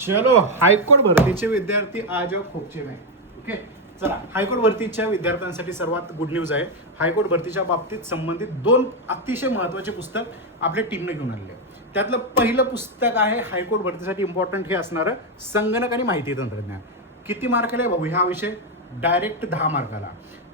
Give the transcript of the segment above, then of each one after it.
चलो हायकोर्ट भरतीचे विद्यार्थी आज खूपचे नाही. ओके चला, हायकोर्ट भरतीच्या विद्यार्थ्यांसाठी सर्वात गुड न्यूज आहे. हायकोर्ट भरतीच्या बाबतीत संबंधित 2 अतिशय महत्त्वाचे पुस्तक आपल्या टीमने घेऊन आलेले आहे. त्यातलं पहिलं पुस्तक आहे हायकोर्ट भरतीसाठी इम्पॉर्टंट हे असणारं संगणक आणि माहिती तंत्रज्ञान. किती मार्काला आहे भाऊ हा विषय? डायरेक्ट 10 मार्काला.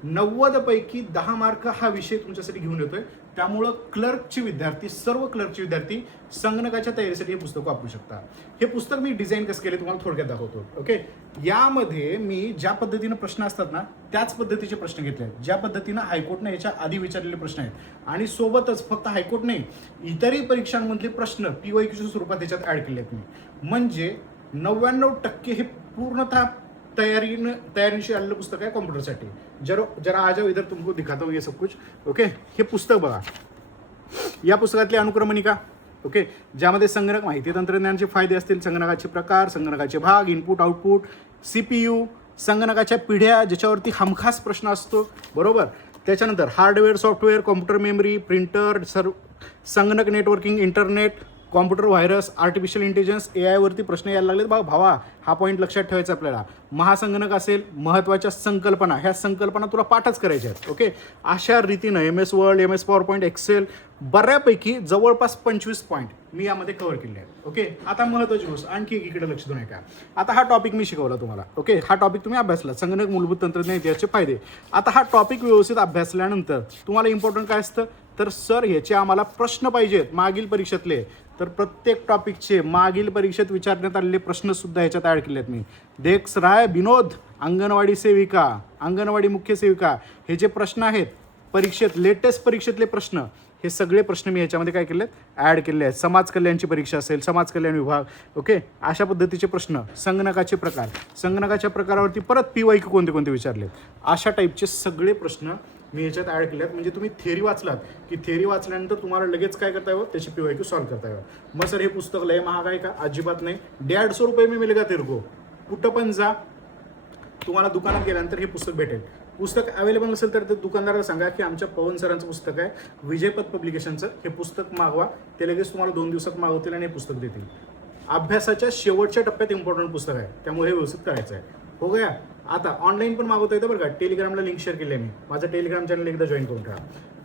90 पैकी 10 मार्क हा विषय तुमच्यासाठी घेऊन येतोय. त्यामुळं क्लर्कचे विद्यार्थी, सर्व क्लर्कचे विद्यार्थी संगणकाच्या तयारीसाठी हे पुस्तक वापरू शकता. हे पुस्तक मी डिझाईन कसं केले तुम्हाला थोडक्यात दाखवतो. ओके, यामध्ये मी ज्या पद्धतीनं प्रश्न असतात ना त्याच पद्धतीचे प्रश्न घेतले आहेत, ज्या पद्धतीनं हायकोर्टने याच्या आधी विचारलेले प्रश्न आहेत. आणि सोबतच फक्त हायकोर्ट नाही, इतरही परीक्षांमधले प्रश्न PYQच्या स्वरूपात त्याच्यात ॲड केले आहेत मी. म्हणजे 99% हे पूर्णतः तयारीशी आलेलं पुस्तक आहे कॉम्प्युटरसाठी. जरा आ जाओ इधर, तुमको दिखाता हूँ ये सब कुछ. ओके, हे पुस्तक बघा. या पुस्तकातली अनुक्रमणिका, ओके, ज्यामध्ये संगणक माहिती तंत्रज्ञानाचे फायदे असतील, संगणकाचे प्रकार, संगणकाचे भाग, इनपुट आउटपुट, CPU, संगणकाच्या पिढ्या ज्याच्यावरती हमखास प्रश्न असतो, बरोबर. त्याच्यानंतर hardware, software, computer memory, printer, संगणक networking, internet, computer virus, artificial intelligence, AI वरती प्रश्न यायला लागलेत बघा भावा. हा पॉईंट लक्षात ठेवायचा आपल्याला. महासंगणक असेल, महत्त्वाच्या संकल्पना, ह्या संकल्पना तुला पाठच करायच्या आहेत. ओके, अशा रीतीनं MS word, MS PowerPoint, Excel, बऱ्यापैकी जवळपास 25 पॉईंट मी यामध्ये कव्हर केले आहेत. ओके, आता महत्त्वाची गोष्ट आणखी एकीकडे लक्ष देऊ नका. आता हा टॉपिक मी शिकवला तुम्हाला. ओके, हा टॉपिक तुम्ही अभ्यासला, संगणक मूलभूत तंत्रज्ञान इतिहासाचे फायदे. आता हा टॉपिक व्यवस्थित अभ्यासल्यानंतर तुम्हाला इम्पॉर्टंट काय असतं तर सर ह्याचे आम्हाला प्रश्न पाहिजेत मागील परीक्षेतले. तर प्रत्येक टॉपिकचे मागील परीक्षेत विचारण्यात आलेले प्रश्नसुद्धा ह्याच्यात ॲड केले आहेत मी. देख राय विनोद, अंगणवाडी सेविका, अंगणवाडी मुख्य सेविका, हे जे प्रश्न आहेत परीक्षेत, लेटेस्ट परीक्षेतले प्रश्न, हे सगळे प्रश्न मी ह्याच्यामध्ये काय केले आहेत, ॲड केले आहेत. समाज कल्याणची परीक्षा असेल, समाज कल्याण विभाग, ओके, अशा पद्धतीचे प्रश्न. संगणकाचे प्रकार, संगणकाच्या प्रकारावरती परत PYQ कोणते कोणते विचारलेत, अशा टाईपचे सगळे प्रश्न मी ह्याच्यात ॲड केले आहेत. म्हणजे तुम्ही थेरी वाचलात की थेरी वाचल्यानंतर तुम्हाला लगेच काय करता यावं, त्याची PYQ सॉल्व्ह करता यावं. मग सर हे पुस्तक लय महाग आहे का? अजिबात नाही. 150 रुपये मी मिळेगा तिरको. कुठं पण जा, तुम्हाला दुकानात गेल्यानंतर हे पुस्तक भेटेल. पुस्तक अवेलेबल नसेल तर ते दुकानदाराला सांगा की आमच्या पवन सरांचं पुस्तक आहे विजयपथ पब्लिकेशनचं, हे पुस्तक मागवा. ते लगेच तुम्हाला 2 दिवसात मागवतील आणि हे पुस्तक देतील. अभ्यासाच्या शेवटच्या टप्प्यात इम्पॉर्टंट पुस्तक आहे, त्यामुळे हे व्यवस्थित करायचं आहे. हो गया. आता ऑनलाईन पण मागवता येतं बरं का. टेलिग्रामला लिंक शेअर केली आहे मी. माझं टेलिग्राम चॅनल एकदा जॉईन करून ठेवा.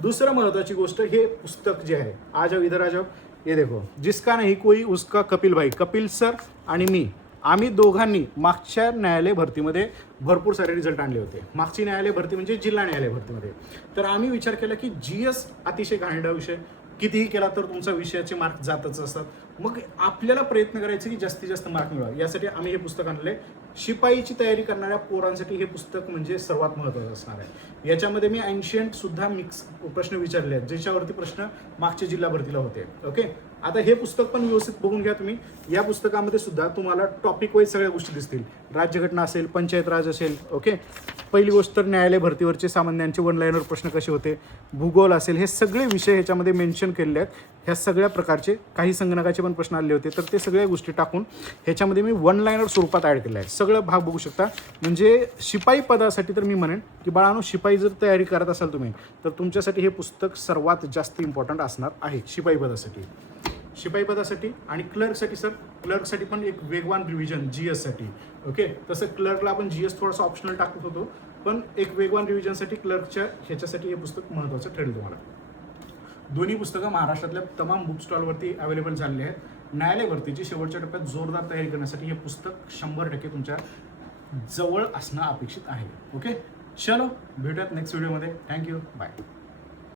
दुसरं महत्त्वाची गोष्ट, हे पुस्तक जे आहे, आ जाओ इधर आ जाओ, ये देखो, जिसका नहीं कोई उसका कपिल भाई, कपिल सर आणि मी, आम्ही दोघांनी मागच्या न्यायालय भरतीमध्ये भरपूर सारे रिझल्ट आणले होते. मागची न्यायालय भरती म्हणजे जिल्हा न्यायालय भरतीमध्ये. तर आम्ही विचार केला की GS अतिशय घाणेरडा विषय, कितीही केला तर तुमचा विषयाचे मार्क जातच असतात. मग आपल्याला प्रयत्न करायचे की जास्तीत जास्त मार्क मिळवा. यासाठी आम्ही हे पुस्तक आणले. शिपाईची तयारी करणाऱ्या पोरांसाठी हे पुस्तक म्हणजे सर्वात महत्त्वाचं असणार आहे. याच्यामध्ये मी एन्शियंट सुद्धा मिक्स प्रश्न विचारले आहेत, ज्याच्यावरती प्रश्न मागच्या जिल्हा भरतीला होते. ओके, आता हे पुस्तक पण व्यवस्थित बघून घ्या तुम्ही. या पुस्तकामध्ये सुद्धा तुम्हाला टॉपिक वाईज सगळ्या गोष्टी दिसतील. राज्यघटना असेल, पंचायत राज असेल, ओके, पहिली गोष्ट तर न्यायालय भरतीवरचे सामान्यांचे 1 लाईनर प्रश्न कसे होते, भूगोल असेल, हे सगळे विषय ह्याच्यामध्ये मेन्शन केलेले आहेत. ह्या सगळ्या प्रकारचे काही संगणकाचे पण प्रश्न आले होते, तर ते सगळ्या गोष्टी टाकून ह्याच्यामध्ये मी 1 लाईनर स्वरूपात ॲड केलं आहे. सगळं भाग बघू शकता. म्हणजे शिपाई पदासाठी तर मी म्हणेन की बाळांनो, शिपाई जर तयारी करत असाल तुम्ही तर तुमच्यासाठी हे पुस्तक सर्वात जास्त इम्पॉर्टंट असणार आहे. शिपाई पदासाठी, शिपाई पदासाठी आणि क्लर्कसाठी. सर क्लर्कसाठी पण एक वेगवान रिव्हिजन GS साठी. ओके, तसं क्लर्कला आपण GS थोडासा ऑप्शनल टाकत होतो, पण एक वेगवान रिव्हिजनसाठी क्लर्कच्या ह्याच्यासाठी हे पुस्तक महत्त्वाचं ठरेल तुम्हाला. दोन्ही पुस्तकं महाराष्ट्रातल्या तमाम बुक स्टॉलवरती अवेलेबल झालेली आहेत. न्यायालय भरतीची शेवटच्या टप्प्यात जोरदार तयारी करण्यासाठी हे पुस्तक 100% तुमच्या जवळ असणं अपेक्षित आहे. ओके, चलो भेटूयात नेक्स्ट व्हिडिओमध्ये. Thank you, bye.